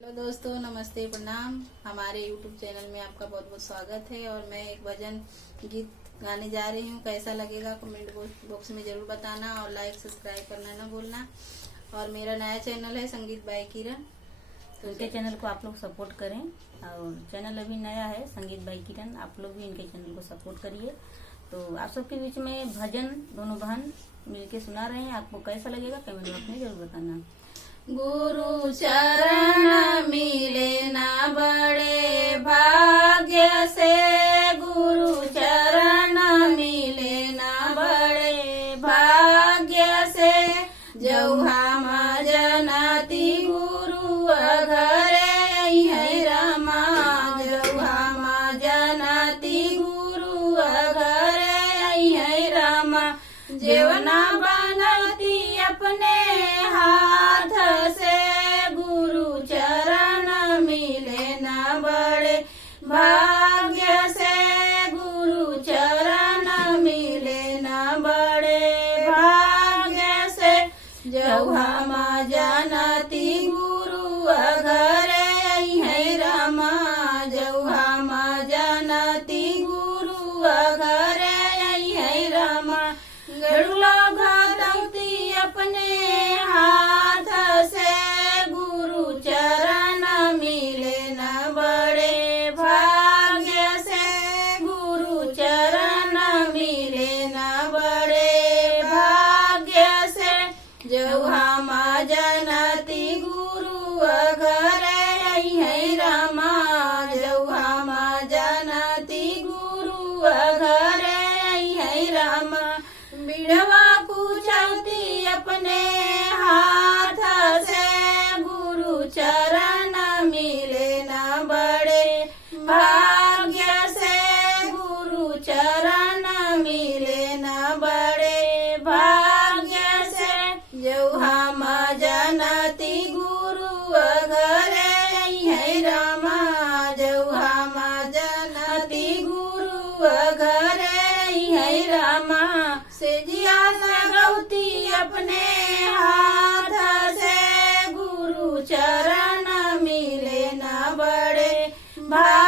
Hello दोस्तों, नमस्ते, प्रणाम। हमारे YouTube चैनल में आपका बहुत बहुत स्वागत है। और मैं एक भजन गीत गाने जा रही हूँ। कैसा लगेगा कमेंट बॉक्स में जरूर बताना और लाइक सब्सक्राइब करना ना भूलना। और मेरा नया चैनल है संगीत बाई किरण, तो इनके चैनल को आप लोग सपोर्ट करें। और चैनल अभी नया है संगीत बाई किरण, आप लोग भी इनके चैनल को सपोर्ट करिए। तो आप सबके बीच में भजन दोनों बहन मिलके सुना रहे हैं। आपको कैसा लगेगा कमेंट बॉक्स में जरूर बताना। गुरु चरण मिले ना बड़े भाग्य से, गुरु चरण मिले ना बड़े भाग्य से। जौ हम जनती गुरु घरे है रमा, जौ हम जनती गुरु घरे है रमा। जेवना बनती अपने हाथ से, गुरु चरण मिले न बड़े भाग्य से, गुरु चरण मिले न बड़े भाग्य से। जौ हम जानती गुरु घरे है रमा, जौ हम जानती गुरु घरे है रमा। गरुला घातती अपने हाथ से, गुरु चरण मिले न बड़े भाग्य से, गुरु चरण मिले न बड़े भाग्य से। जौ हम जनती गुरु घरे है रमा, जौ हम जनती गुरु घरे है रमा। बिड़वा कुचौती अपने हाथ से, गुरु चरण मिले न बड़े भाग्य से, गुरु चरण मिले न बड़े भाग्य से। जौ हम जनती गुरु घरे है रमा, जौ हम जनती गुरु घरे है रमा। से जिया लगौती अपने हाथ से, गुरु चरण मिले न बड़े भाग्य